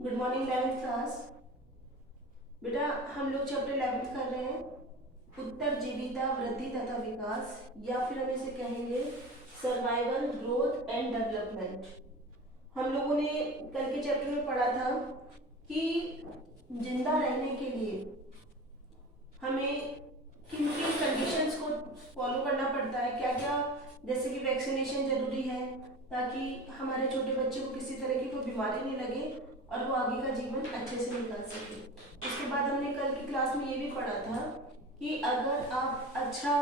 Good morning 11th class. बेटा हम लोग चैप्टर 11 कर रहे हैं उत्तरजीविता वृद्धि तथा विकास, या फिर हम इसे कहेंगे सर्वाइवल ग्रोथ एंड डेवलपमेंट। हम लोगों ने कल के चैप्टर में पढ़ा था कि जिंदा रहने के लिए हमें किन किन कंडीशंस को फॉलो करना पड़ता है, क्या क्या, जैसे कि वैक्सीनेशन जरूरी है ताकि हमारे छोटे बच्चे को किसी तरह की कोई बीमारी नहीं लगे और वो आगे का जीवन अच्छे से निकाल सके। उसके बाद हमने कल की क्लास में ये भी पढ़ा था कि अगर आप अच्छा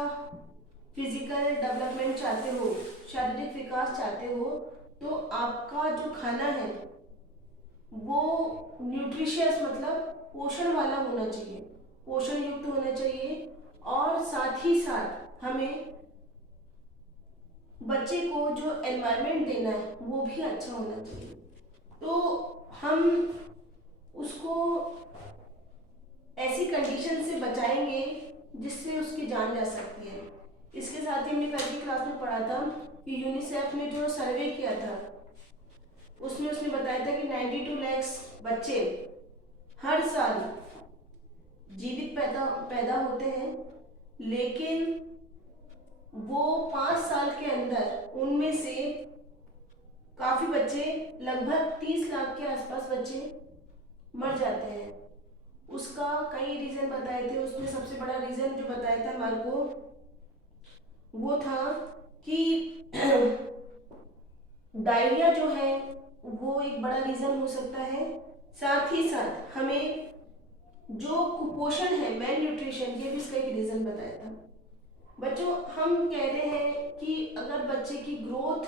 फिजिकल डेवलपमेंट चाहते हो, शारीरिक विकास चाहते हो, तो आपका जो खाना है वो न्यूट्रिशियस मतलब पोषण वाला होना चाहिए, पोषण युक्त होना चाहिए। और साथ ही साथ हमें बच्चे को जो एनवायरनमेंट देना है वो भी अच्छा होना चाहिए, तो हम उसको ऐसी कंडीशन से बचाएंगे जिससे उसकी जान जा सकती है। इसके साथ ही हमने कल की क्लास में पढ़ा था कि यूनिसेफ ने जो सर्वे किया था उसमें उसने बताया था कि 92 लाख बच्चे हर साल जीवित पैदा होते हैं, लेकिन वो 5 साल के अंदर उनमें से काफी बच्चे, लगभग 30 लाख के आसपास बच्चे मर जाते हैं। उसका कई रीजन बताए थे, उसमें सबसे बड़ा रीजन जो बताया था हमारे को वो था कि डायरिया जो है वो एक बड़ा रीजन हो सकता है। साथ ही साथ हमें जो कुपोषण है, मेल न्यूट्रिशन, ये भी इसका एक रीजन बताया था। बच्चों हम कह रहे हैं कि अगर बच्चे की ग्रोथ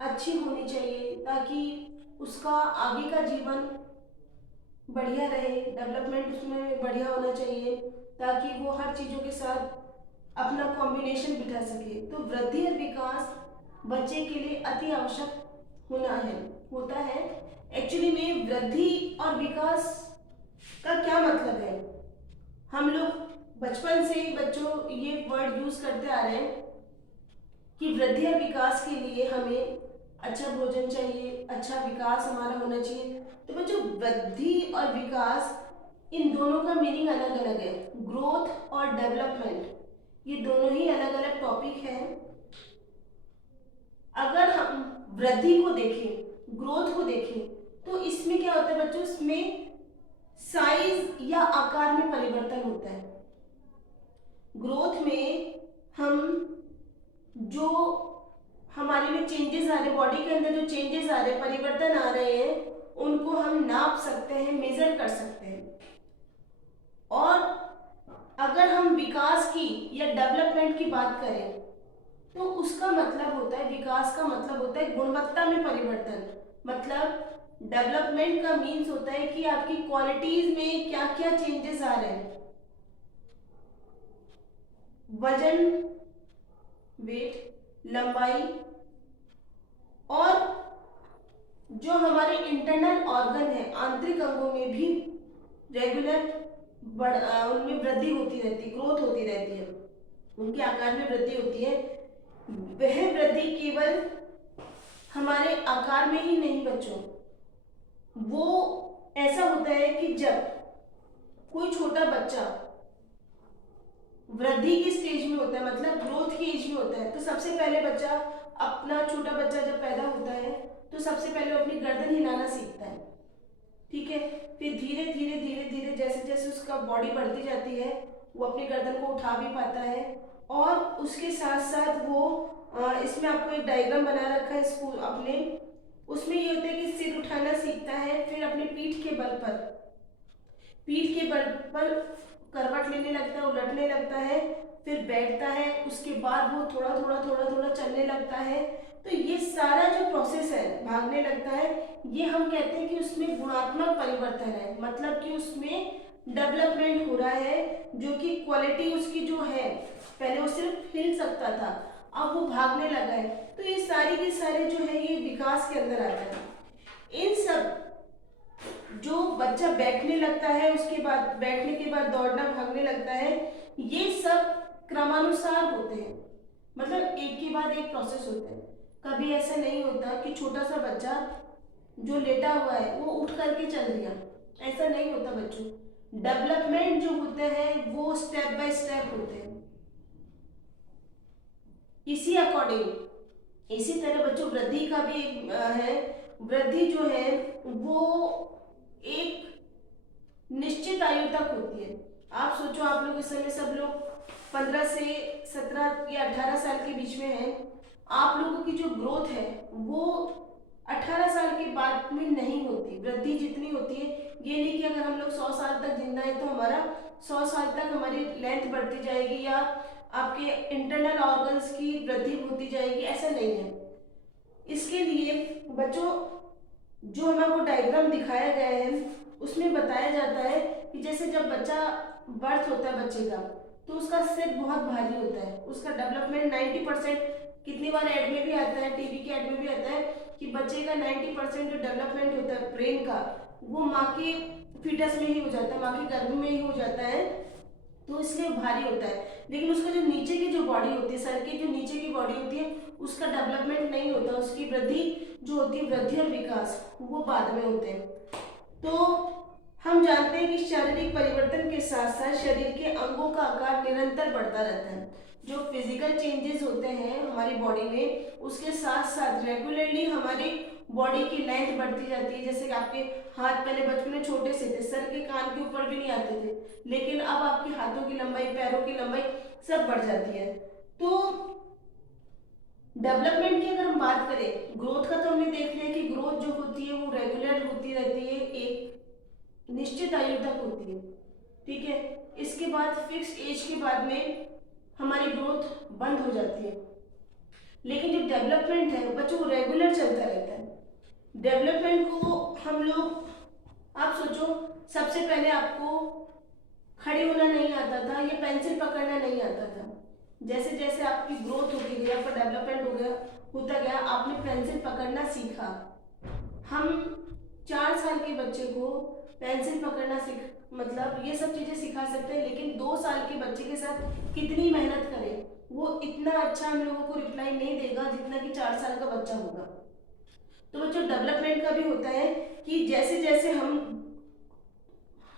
अच्छी होनी चाहिए ताकि उसका आगे का जीवन बढ़िया रहे, डेवलपमेंट उसमें बढ़िया होना चाहिए ताकि वो हर चीज़ों के साथ अपना कॉम्बिनेशन बिठा सके, तो वृद्धि और विकास बच्चे के लिए अति आवश्यक होता है। एक्चुअली में वृद्धि और विकास का क्या मतलब है? हम लोग बचपन से ही बच्चों ये वर्ड यूज करते आ रहे हैं कि वृद्धि और विकास के लिए हमें अच्छा भोजन चाहिए, अच्छा विकास हमारा होना चाहिए। तो बच्चों वृद्धि और विकास इन दोनों का मीनिंग अलग अलग है। ग्रोथ और डेवलपमेंट ये दोनों ही अलग अलग टॉपिक हैं। अगर हम वृद्धि को देखें, ग्रोथ को देखें, तो इसमें क्या होता है बच्चों, इसमें साइज या आकार में परिवर्तन होता है। ग्रोथ में हम जो हमारे में चेंजेस आ रहे, बॉडी के अंदर जो चेंजेस आ रहे, परिवर्तन आ रहे हैं, उनको हम नाप सकते हैं, मेजर कर सकते हैं। और अगर हम विकास की या डेवलपमेंट की बात करें तो उसका मतलब होता है, विकास का मतलब होता है गुणवत्ता में परिवर्तन। मतलब डेवलपमेंट का मीन्स होता है कि आपकी क्वालिटीज में क्या क्या चेंजेस आ रहे हैं, वजन, वेट, लंबाई, और जो हमारे इंटरनल ऑर्गन है, आंतरिक अंगों में भी रेगुलर उनमें वृद्धि होती रहती है, ग्रोथ होती रहती है, उनके आकार में वृद्धि होती है। वह वृद्धि केवल हमारे आकार में ही नहीं बच्चों, वो ऐसा होता है कि जब कोई छोटा बच्चा वृद्धि की स्टेज में होता है, मतलब ग्रोथ की एज में होता है, तो सबसे पहले बच्चा, अपना छोटा बच्चा जब पैदा होता है तो सबसे पहले अपनी गर्दन हिलाना सीखता है, ठीक है। फिर धीरे धीरे धीरे धीरे जैसे जैसे उसका बॉडी बढ़ती जाती है वो अपनी गर्दन को उठा भी पाता है। और उसके साथ साथ वो इसमें आपको एक डायग्राम बना रखा है स्कूल अपने, उसमें ये होता है कि सिर उठाना सीखता है, फिर अपने पीठ के बल पर करवट लेने लगता है, उलटने लगता है, फिर बैठता है, उसके बाद वो थोड़ा थोड़ा थोड़ा थोड़ा चलने लगता है। तो ये सारा जो प्रोसेस है, भागने लगता है, ये हम कहते हैं कि उसमें गुणात्मक परिवर्तन है, मतलब कि उसमें डेवलपमेंट हो रहा है, जो कि क्वालिटी उसकी जो है, पहले वो सिर्फ हिल सकता था, अब वो भागने लगा है। तो ये सारी के सारे जो है ये विकास के अंदर आता है। इन सब, जो बच्चा बैठने लगता है, उसके बाद बैठने के बाद दौड़ना भागने लगता है, ये सब क्रमानुसार होते हैं, मतलब एक के बाद एक प्रोसेस होता है। कभी ऐसा नहीं होता कि छोटा सा बच्चा जो लेटा हुआ है वो उठ करके चल दिया, ऐसा नहीं होता बच्चों। डेवलपमेंट जो होते हैं वो स्टेप बाय स्टेप होते हैं। इसी अकॉर्डिंग इसी तरह बच्चों वृद्धि का भी एक है। वृद्धि जो है वो एक निश्चित आयु तक होती है। आप सोचो, आप लोग इस समय सब लोग 15 से 17 या 18 साल के बीच में हैं। आप लोगों की जो ग्रोथ है वो 18 साल के बाद में नहीं होती। वृद्धि जितनी होती है, ये नहीं कि अगर हम लोग 100 साल तक जिंदा है तो हमारा 100 साल तक हमारी लेंथ बढ़ती जाएगी या आपके इंटरनल ऑर्गन्स की वृद्धि होती जाएगी, ऐसा नहीं है। इसके लिए बच्चों जो हमें वो डायग्राम दिखाया गया है उसमें बताया जाता है कि जैसे जब बच्चा बर्थ होता है बच्चे का, तो उसका सिर बहुत भारी होता है। उसका डेवलपमेंट 90%, कितनी बार ऐड में भी आता है, टीवी के ऐड में भी आता है कि बच्चे का 90% जो डेवलपमेंट होता है ब्रेन का, वो माँ के फीटस में ही हो जाता है, माँ के गर्भ में ही हो जाता है, तो इसलिए भारी होता है। लेकिन उसका जो नीचे की जो बॉडी होती है, सर की जो नीचे की बॉडी होती है, उसका डेवलपमेंट नहीं होता। उसकी वृद्धि जो होती है, वृद्धि और विकास, वो बाद में होते हैं। तो हम जानते हैं कि शारीरिक परिवर्तन के साथ साथ शरीर के अंगों का आकार निरंतर बढ़ता रहता है। जो फिजिकल चेंजेस होते हैं हमारी बॉडी में, उसके साथ साथ रेगुलरली हमारी बॉडी की लेंथ बढ़ती जाती है। जैसे कि आपके हाथ पहले बचपन में छोटे से थे, सर के कान के ऊपर भी नहीं आते थे, लेकिन अब आपके हाथों की लंबाई, पैरों की लंबाई सब बढ़ जाती है। तो डेवलपमेंट की अगर हम बात करें, ग्रोथ का तो हमने देख लिया कि ग्रोथ जो होती है वो रेगुलर होती रहती है, एक निश्चित आयु तक होती है, ठीक है। इसके बाद फिक्स एज के बाद में हमारी ग्रोथ बंद हो जाती है। लेकिन जो डेवलपमेंट है बच्चों, वो रेगुलर चलता रहता है। डेवलपमेंट को हम लोग, आप सोचो, सबसे पहले आपको खड़े होना नहीं आता था या पेंसिल पकड़ना नहीं आता था। जैसे जैसे आपकी ग्रोथ होती गई, आपका डेवलपमेंट हो गया, होता गया, आपने पेंसिल पकड़ना सीखा। हम 4 साल के बच्चे को पेंसिल पकड़ना मतलब ये सब चीजें सिखा सकते हैं, लेकिन 2 साल के बच्चे के साथ कितनी मेहनत करें, वो इतना अच्छा हम लोगों को रिप्लाई नहीं देगा जितना कि 4 साल का बच्चा होगा। तो बच्चों डेवलपमेंट का भी होता है कि जैसे जैसे हम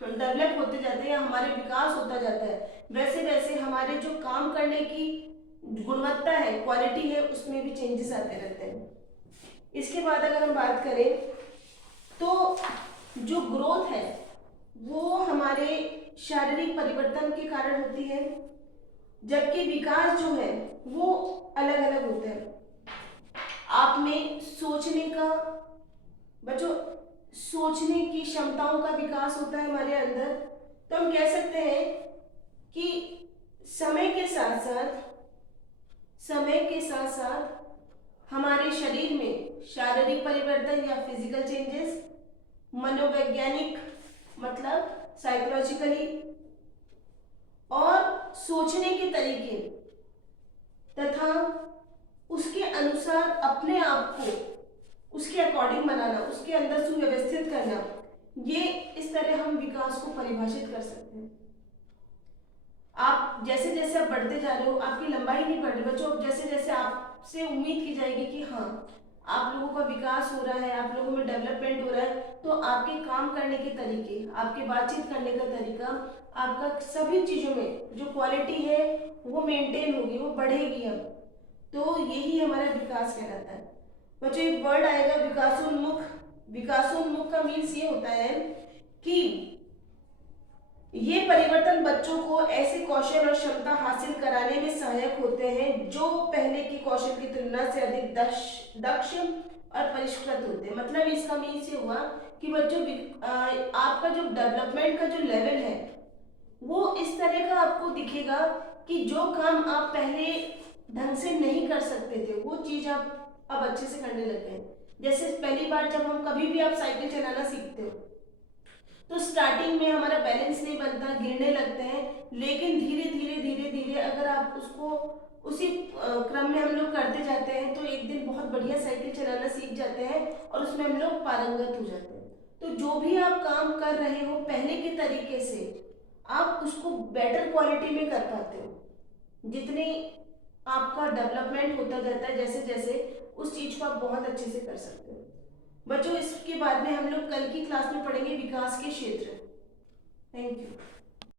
डेवलप होते जाते हैं, हमारे विकास होता जाता है, वैसे वैसे हमारे जो काम करने की गुणवत्ता है, क्वालिटी है, उसमें भी चेंजेस आते रहते हैं। इसके बाद अगर हम बात करें तो जो ग्रोथ है वो हमारे शारीरिक परिवर्तन के कारण होती है, जबकि विकास जो है वो अलग अलग होता है। आप में सोचने का, बच्चों, सोचने की क्षमताओं का विकास होता है हमारे अंदर। तो हम कह सकते हैं कि समय के साथ साथ हमारे शरीर में शारीरिक परिवर्तन या फिजिकल चेंजेस, मनोवैज्ञानिक मतलब साइकोलॉजिकली, और सोचने के तरीके तथा उसके अनुसार अपने आप को उसके अकॉर्डिंग बनाना, उसके अंदर सुव्यवस्थित करना, ये इस तरह हम विकास को परिभाषित कर सकते हैं। आप जैसे जैसे आप बढ़ते जा रहे हो, आपकी लंबाई नहीं बढ़ रही बच्चों। जैसे जैसे आपसे उम्मीद की जाएगी कि हाँ आप लोगों का विकास हो रहा है, आप लोगों में डेवलपमेंट हो रहा है, तो आपके काम करने के तरीके, आपके बातचीत करने का तरीका, आपका सभी चीजों में जो क्वालिटी है वो मेंटेन होगी, वो बढ़ेगी। अब तो यही हमारा विकास कहलाता है बच्चों। एक वर्ड आएगा विकासोन्मुख। विकासोन्मुख का मीन्स ये होता है कि ये परिवर्तन बच्चों को ऐसे कौशल और क्षमता हासिल कराने में सहायक होते हैं जो पहले के कौशल की तुलना से अधिक दक्ष और परिष्कृत होते हैं। मतलब इसका मीन्स ये हुआ कि बच्चों आपका जो डेवलपमेंट का जो लेवल है वो इस तरह का आपको दिखेगा कि जो काम आप पहले ढंग से नहीं कर सकते थे, वो चीज आप अब अच्छे से करने लग गए। जैसे पहली बार जब हम कभी भी आप साइकिल चलाना सीखते हो तो स्टार्टिंग में हमारा बैलेंस नहीं बनता, गिरने लगते हैं, लेकिन धीरे धीरे धीरे धीरे अगर आप उसको उसी क्रम में हम लोग करते जाते हैं तो एक दिन बहुत बढ़िया साइकिल चलाना सीख जाते हैं और उसमें हम लोग पारंगत हो जाते हैं। तो जो भी आप काम कर रहे हो पहले के तरीके से आप उसको बेटर क्वालिटी में कर पाते हो। जितनी आपका डेवलपमेंट होता जाता है, जैसे जैसे उस चीज को आप बहुत अच्छे से कर सकते हो। बच्चों इसके बाद में हम लोग कल की क्लास में पढ़ेंगे विकास के क्षेत्र। Thank you.